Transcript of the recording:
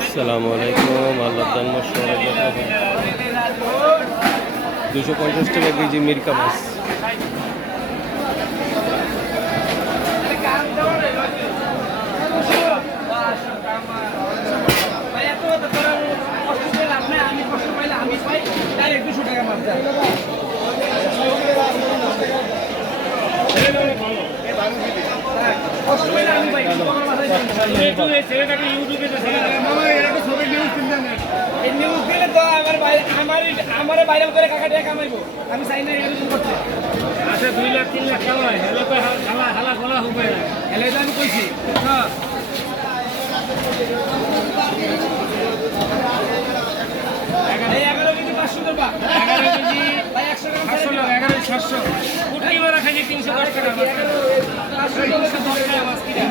আসসালামু আলাইকুম, আল্লাহ জন্ম 250 টাকা কেজি মিরকা মাছ। আমার ভাইরাল করে কাকা টাকা কামাইবো, আমি চাই না এরকম করতে। আচ্ছা 2 লাখ 3 লাখ কামাই হেলে তো হালা হালা গলা হবে না, হেলে তো আমি কইছি এই 11 কেজি 500 করবা, 11 কেজি ভাই 100 গ্রাম 500 টাকা, 11 700 কুটি মারা খাইছি 310 টাকা মাছ, 310 টাকা মাছ কিনা।